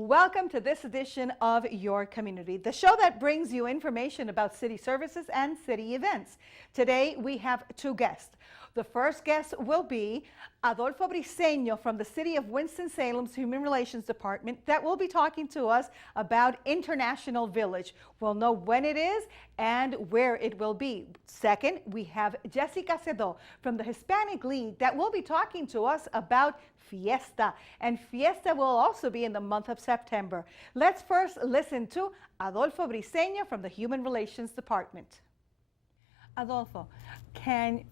Welcome to this edition of Your Community, the show that brings you information about city services and city events. Today we have two guests. The first guest will be Adolfo Briceño from the City of Winston-Salem's Human Relations Department that will be talking to us about International Village. We'll know when it is and where it will be. Second, we have Jessica Cedo from the Hispanic League that will be talking to us about Fiesta. And Fiesta will also be in the month of September. Let's first listen to Adolfo Briceño from the Human Relations Department. Adolfo,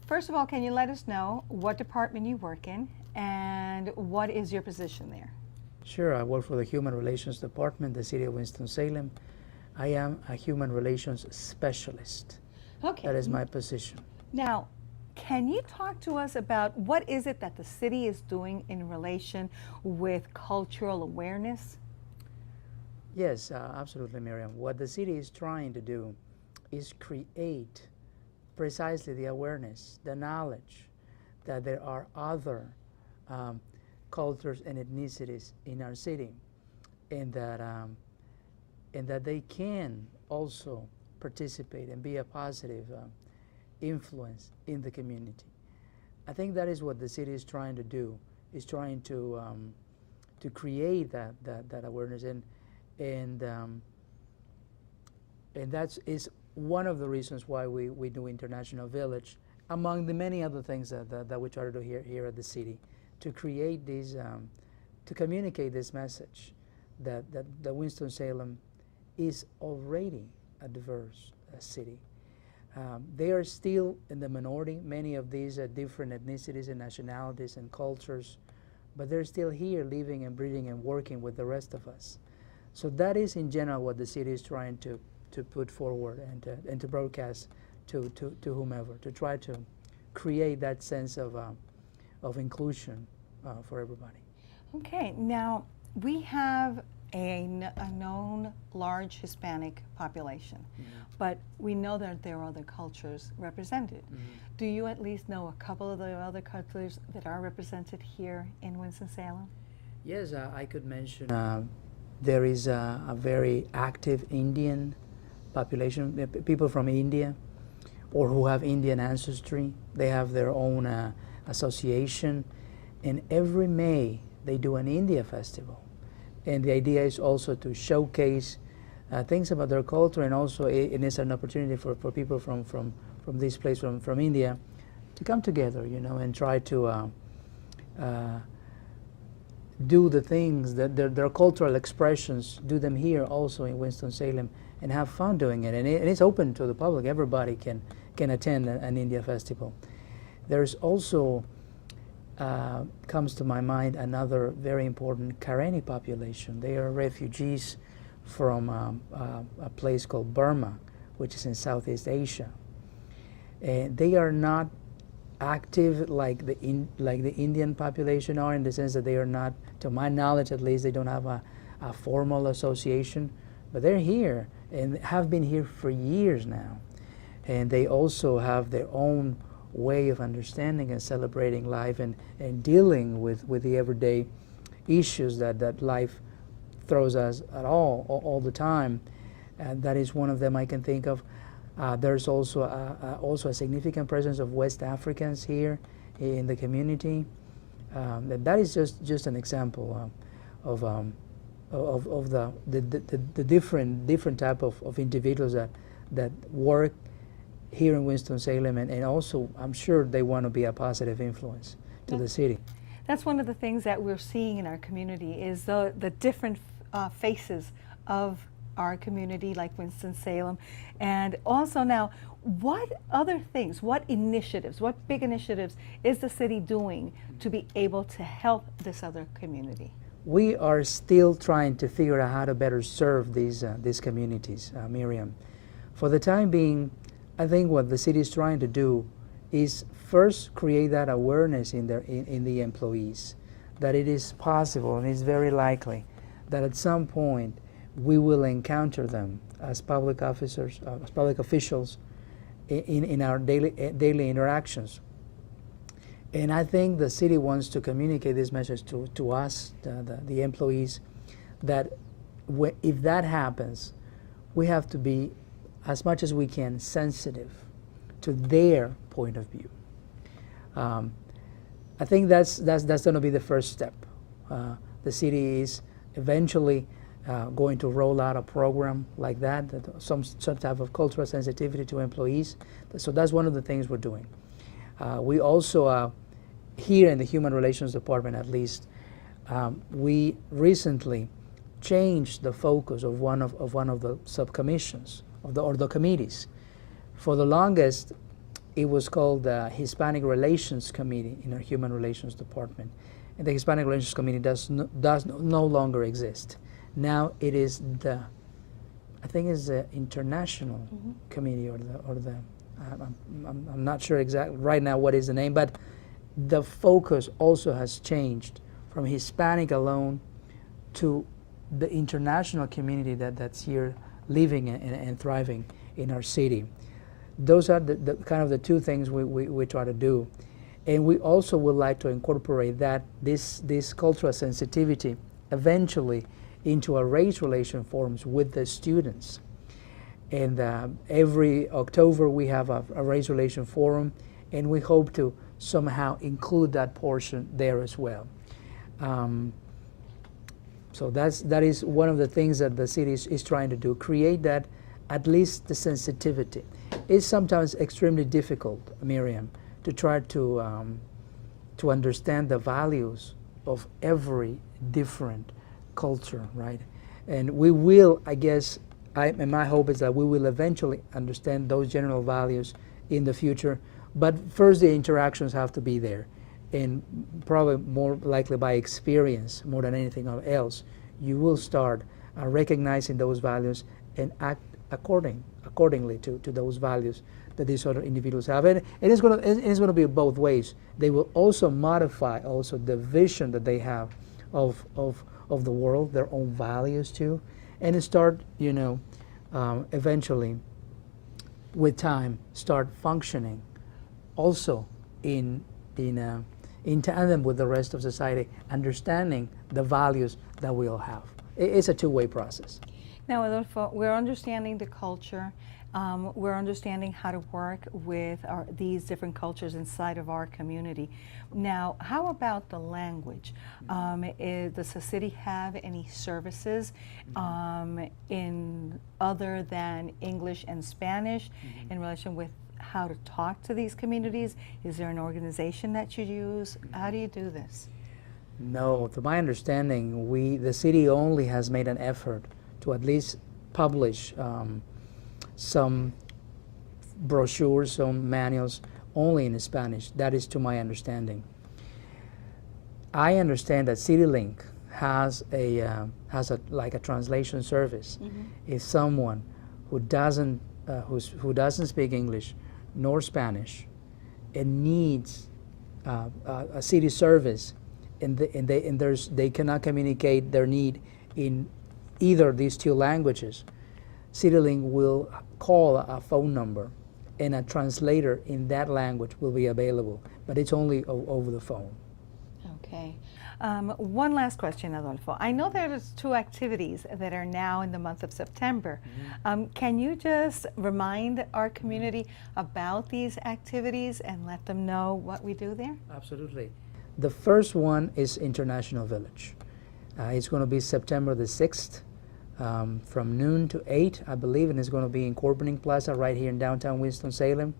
first of all, can you let us know what department you work in and what is your position there? Sure, I work for the Human Relations Department, the City of Winston-Salem. I am a Human Relations Specialist. Okay. That is my position. Now, can you talk to us about what is it that the city is doing in relation with cultural awareness? Yes, absolutely, Miriam. What the city is trying to do is create precisely the awareness, the knowledge that there are other cultures and ethnicities in our city, and that they can also participate and be a positive influence in the community. I think that is what the city is trying to do, is trying to create that awareness, and that is one of the reasons why we do International Village, among the many other things that we try to do here at the city, to create these, to communicate this message that Winston-Salem is already a diverse city. They are still in the minority, many of these different ethnicities and nationalities and cultures, but they're still here living and breathing and working with the rest of us. So that is in general what the city is trying to put forward and to broadcast to whomever, to try to create that sense of inclusion for everybody. Okay, now we have a known large Hispanic population, but we know that there are other cultures represented. Do you at least know a couple of the other cultures that are represented here in Winston-Salem? Yes, I could mention there is a very active Indian population, people from India or who have Indian ancestry. They have their own association, and every May they do an India festival. And the idea is also to showcase things about their culture, and also it is an opportunity for people from this place, from India, to come together, you know, and try to do the things that their cultural expressions, do them here also in Winston-Salem, and have fun doing it. And it's open to the public. Everybody can attend an India festival. There's also, comes to my mind, another very important Karenni population. They are refugees from a place called Burma, which is in Southeast Asia. And they are not active like the Indian population are, in the sense that they are not, to my knowledge at least, they don't have a formal association, but they're here and have been here for years now. And they also have their own way of understanding and celebrating life and dealing with the everyday issues that life throws us at all the time. And that is one of them I can think of. There's also a significant presence of West Africans here in the community. That is just an example of the different type of individuals that work here in Winston-Salem, and also I'm sure they want to be a positive influence to the city. That's one of the things that we're seeing in our community, is the different faces of our community, like Winston-Salem. And also now, what other things, what initiatives, what big initiatives is the city doing to be able to help this other community? We are still trying to figure out how to better serve these communities, Miriam. For the time being, I think what the city is trying to do is first create that awareness in the employees, that it is possible and it's very likely that at some point we will encounter them as public officers, as public officials in our daily interactions. And I think the city wants to communicate this message to us, the employees, that if that happens, we have to be, as much as we can, sensitive to their point of view. I think that's going to be the first step. The city is eventually going to roll out a program like that, some type of cultural sensitivity to employees. So that's one of the things we're doing. We also, here in the Human Relations Department at least, we recently changed the focus of one of the subcommissions or the committees. For the longest, it was called the Hispanic Relations Committee in our Human Relations Department. And the Hispanic Relations Committee does no longer exist. Now it is I think it's the International Committee I'm not sure exactly right now what is the name, but the focus also has changed from Hispanic alone to the international community that's here living and thriving in our city. Those are the kind of the two things we try to do. And we also would like to incorporate this cultural sensitivity eventually into our race relation forums with the students. And every October we have a race relation forum, and we hope to somehow include that portion there as well. So that is one of the things that the city is trying to do, create that, at least the sensitivity. It's sometimes extremely difficult, Miriam, to try to understand the values of every different culture, right? And we will, I guess, and my hope is that we will eventually understand those general values in the future, but first the interactions have to be there. And probably more likely by experience more than anything else, you will start recognizing those values and act accordingly to those values that these other individuals have. And it's going to be both ways. They will also modify also the vision that they have of the world, their own values too, and start, eventually, with time, start functioning also in tandem with the rest of society, understanding the values that we all have. It's a two-way process. Now, Adolfo, we're understanding the culture. We're understanding how to work with these different cultures inside of our community. Now, how about the language? Does the city have any services in other than English and Spanish in relation with how to talk to these communities? Is there an organization that you use? How do you do this? No, to my understanding, the city only has made an effort to at least publish some brochures, some manuals only in Spanish. That is to my understanding. I understand that CityLink has like a translation service. If someone who doesn't speak English nor Spanish and needs a city service, and they cannot communicate their need in either of these two languages, CityLink will call a phone number, and a translator in that language will be available, but it's only over the phone. Okay. One last question, Adolfo. I know there's two activities that are now in the month of September. Can you just remind our community about these activities and let them know what we do there? Absolutely. The first one is International Village. It's going to be September the 6th from noon to 8, I believe, and it's going to be in Corponing Plaza right here in downtown Winston-Salem.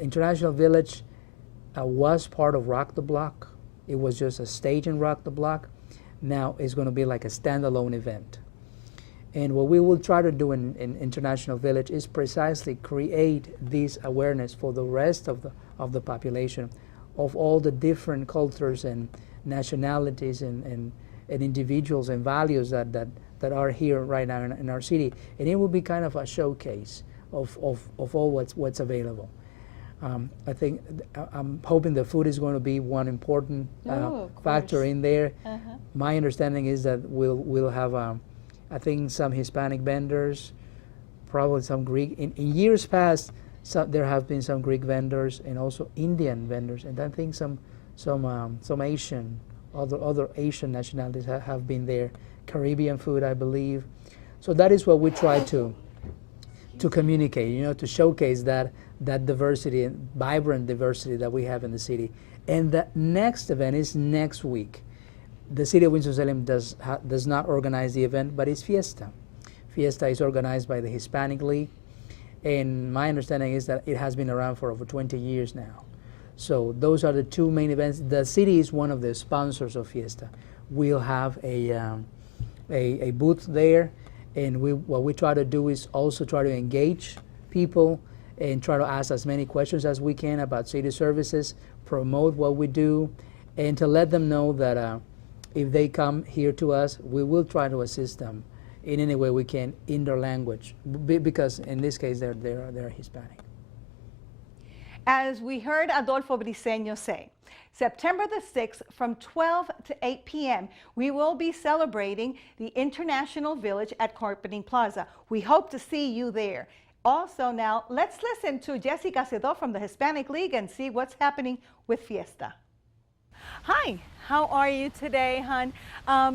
International Village was part of Rock the Block. It was just a stage in Rock the Block. Now it's going to be like a standalone event. And what we will try to do in International Village is precisely create this awareness for the rest of the population of all the different cultures and nationalities and individuals and values that are here right now in our city. And it will be kind of a showcase of all what's available. I think I'm hoping the food is going to be one important factor in there. My understanding is that we'll have I think some Hispanic vendors, probably some Greek. In years past, there have been some Greek vendors and also Indian vendors, and I think some Asian other Asian nationalities have been there, Caribbean food, I believe. So that is what we try to communicate, you know, to showcase that diversity and vibrant diversity that we have in the city. And the next event is next week. The city of Winston-Salem does not organize the event, but it's Fiesta. Fiesta is organized by the Hispanic League, and my understanding is that it has been around for over 20 years now. So those are the two main events. The city is one of the sponsors of Fiesta. We'll have a booth there, and what we try to do is also try to engage people and try to ask as many questions as we can about city services, promote what we do, and to let them know that if they come here to us, we will try to assist them in any way we can in their language, because in this case they're Hispanic. As we heard Adolfo Briceño say, September the 6th from 12 to 8 p.m., we will be celebrating the International Village at Corpening Plaza. We hope to see you there. Also now, let's listen to Jessica Cedó from the Hispanic League and see what's happening with Fiesta. Hi, how are you today, hon?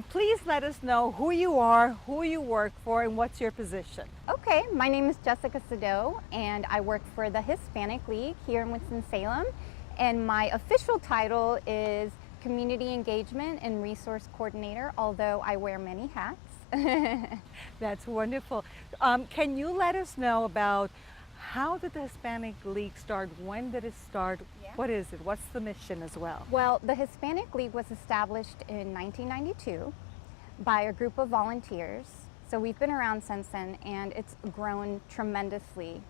Please let us know who you are, who you work for, and what's your position. Okay, my name is Jessica Cedó, and I work for the Hispanic League here in Winston-Salem, and my official title is Community Engagement and Resource Coordinator, although I wear many hats. That's wonderful. Can you let us know about how did the Hispanic League start? When did it start? Yeah. What is it? What's the mission as well? Well, the Hispanic League was established in 1992 by a group of volunteers. So we've been around since then, and it's grown tremendously.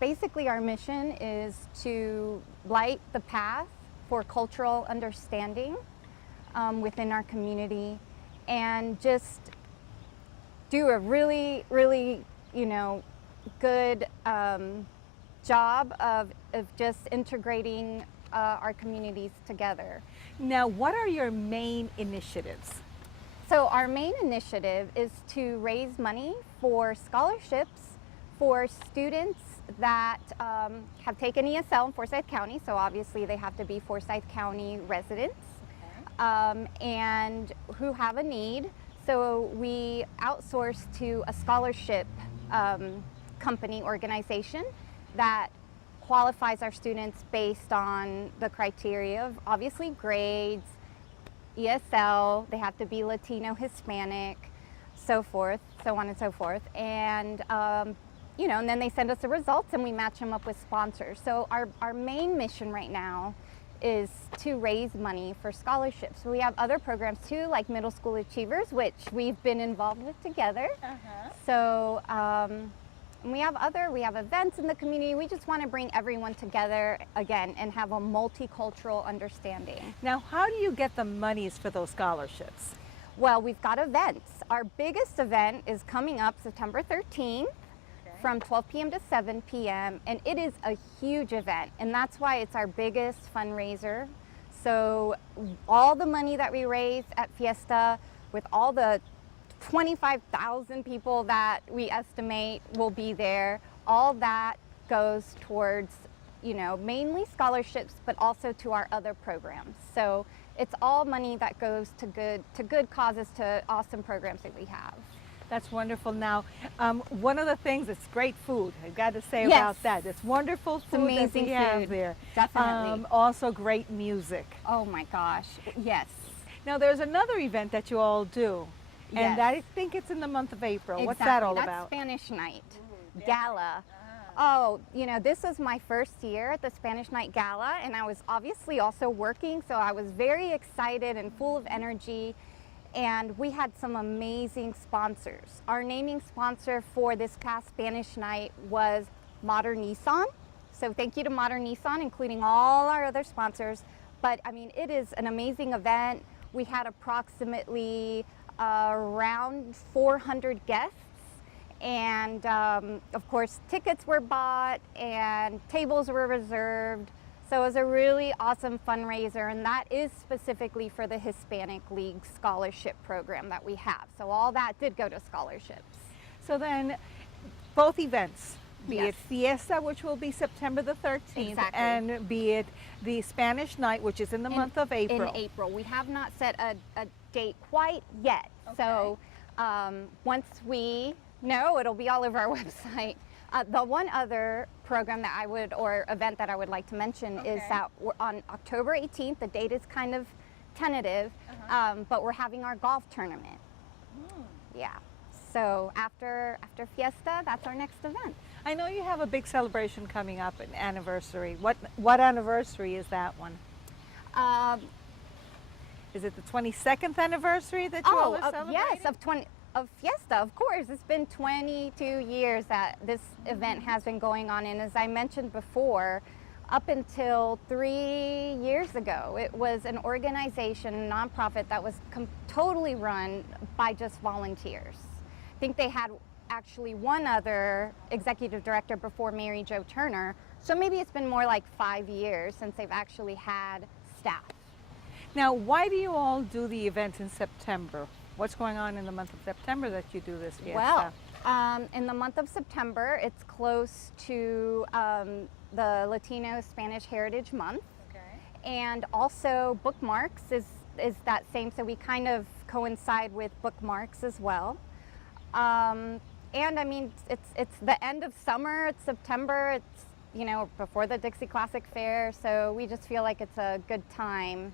Basically our mission is to light the path for cultural understanding within our community, and just do a really, you know, good job of just integrating our communities together. Now, what are your main initiatives? So our main initiative is to raise money for scholarships for students that have taken ESL in Forsyth County, so obviously they have to be Forsyth County residents, and who have a need. So we outsource to a scholarship company organization that qualifies our students based on the criteria of obviously grades, ESL, they have to be Latino, Hispanic, so forth, so on and so forth. And you know, and then they send us the results and we match them up with sponsors. So our main mission right now is to raise money for scholarships. We have other programs too, like Middle School Achievers, which we've been involved with together. So we have events in the community. We just want to bring everyone together again and have a multicultural understanding. Now, how do you get the monies for those scholarships? Well, we've got events. Our biggest event is coming up September 13th. From 12 p.m. to 7 p.m. and it is a huge event, and that's why it's our biggest fundraiser. So all the money that we raise at Fiesta, with all the 25,000 people that we estimate will be there, all that goes towards, you know, mainly scholarships, but also to our other programs. So it's all money that goes to good causes, to awesome programs that we have. That's wonderful. Now, one of the things, it's great food. I've got to say Yes. about that. It's wonderful food that amazing we have food. there. Definitely. Also great music. Oh my gosh, yes. Now, there's another event that you all do, and Yes. I think it's in the month of April. Exactly. What's that all That's about? Spanish Night Gala. Oh, you know, this was my first year at the Spanish Night Gala, and I was obviously also working, so I was very excited and full of energy. And we had some amazing sponsors. Our naming sponsor for this past Spanish Night was Modern Nissan. So thank you to Modern Nissan, including all our other sponsors. But I mean, it is an amazing event. We had approximately around 400 guests. And of course, tickets were bought and tables were reserved. So it was a really awesome fundraiser, and that is specifically for the Hispanic League scholarship program that we have. So all that did go to scholarships. So then, both events, be Yes. it Fiesta, which will be September the 13th, Exactly. and be it the Spanish Night, which is in the month of April. In April. We have not set a date quite yet. So once we know, it'll be all over our website. The one other program that I would, or event that I would like to mention is that on October 18th, the date is kind of tentative, but we're having our golf tournament. Yeah. So after Fiesta, that's our next event. I know you have a big celebration coming up, an anniversary. What anniversary is that one? Is it the 22nd anniversary that you all are celebrating? Yes, of Fiesta, of course. It's been 22 years that this event has been going on, and as I mentioned before, up until 3 years ago, it was an organization, a nonprofit that was totally run by just volunteers. I think they had actually one other executive director before Mary Jo Turner, so maybe it's been more like 5 years since they've actually had staff. Now, why do you all do the event in September? What's going on in the month of September that you do this Fiesta? Well, in the month of September, it's close to the Latino Spanish Heritage Month. And also bookmarks is that same, so we kind of coincide with bookmarks as well. And I mean, it's the end of summer, it's September, it's, you know, before the Dixie Classic Fair, so we just feel like it's a good time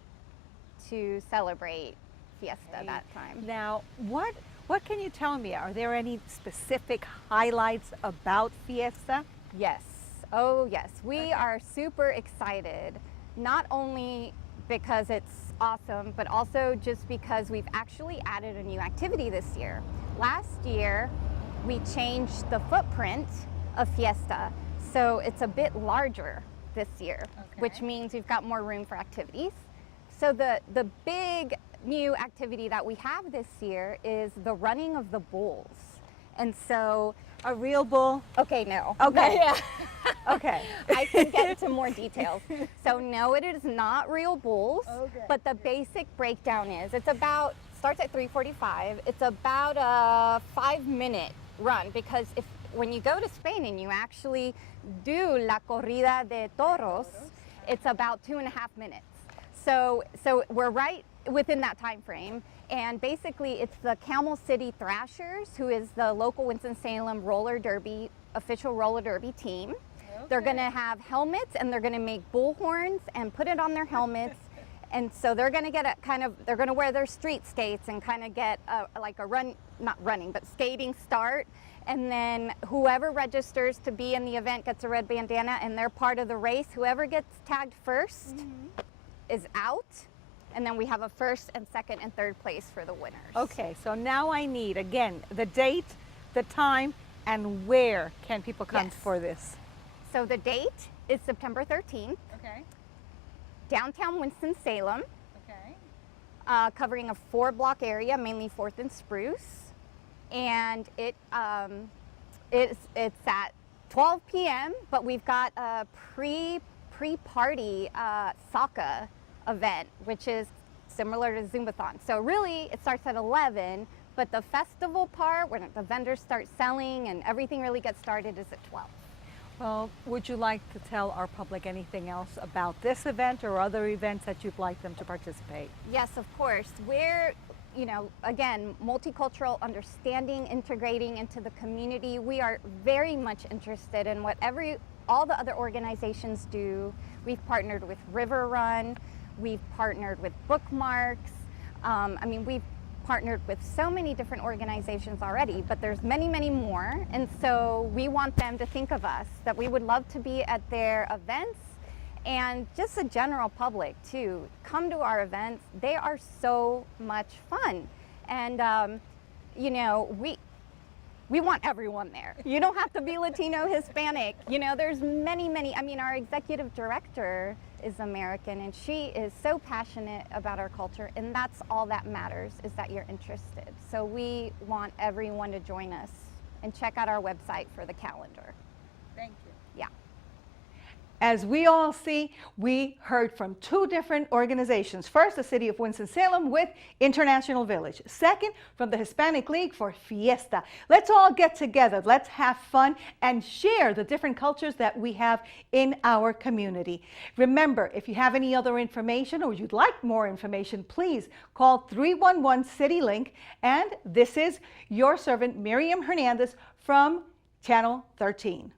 to celebrate Fiesta that time. Now, what can you tell me? Are there any specific highlights about Fiesta? Yes. Oh, yes. We are super excited, not only because it's awesome, but also just because we've actually added a new activity this year. Last year, we changed the footprint of Fiesta, so it's a bit larger this year, which means we've got more room for activities. So the big new activity that we have this year is the running of the bulls. And so, A real bull? okay, no. Okay. Yeah. Okay. I can get into more details. So no, it is not real bulls, but the basic breakdown is starts at 3:45. It's about a 5-minute run, because when you go to Spain and you actually do la corrida de toros, it's about 2.5 minutes. So we're right within that time frame, and basically it's the Camel City Thrashers, who is the local Winston-Salem official roller derby team. They're going to have helmets, and they're going to make bullhorns and put it on their helmets. And so they're going to get they're going to wear their street skates and kind of get skating start. And then whoever registers to be in the event gets a red bandana, and they're part of the race. Whoever gets tagged first is out. And then we have a first and second and third place for the winners. Okay, so now I need, again, the date, the time, and where can people come Yes. for this? So the date is September 13th, Okay. downtown Winston-Salem, Okay. covering a 4-block area, mainly 4th and Spruce. And it's at 12 p.m., but we've got a pre-party soccer event, which is similar to Zumbathon. So really, it starts at 11, but the festival part, when the vendors start selling and everything really gets started, is at 12. Well, would you like to tell our public anything else about this event or other events that you'd like them to participate? Yes, of course. We're, again, multicultural, understanding, integrating into the community. We are very much interested in what all the other organizations do. We've partnered with River Run. We've partnered with Bookmarks. We've partnered with so many different organizations already, but there's many, many more. And so we want them to think of us, that we would love to be at their events, and just the general public too. Come to our events. They are so much fun. And, we want everyone there. You don't have to be Latino, Hispanic. There's many, our executive director is American, and she is so passionate about our culture, and that's all that matters, is that you're interested. So we want everyone to join us, and check out our website for the calendar. Thank you. Yeah. As we all see, we heard from two different organizations. First, the City of Winston-Salem with International Village. Second, from the Hispanic League for Fiesta. Let's all get together. Let's have fun and share the different cultures that we have in our community. Remember, if you have any other information or you'd like more information, please call 311 City Link. And this is your servant, Miriam Hernandez from Channel 13.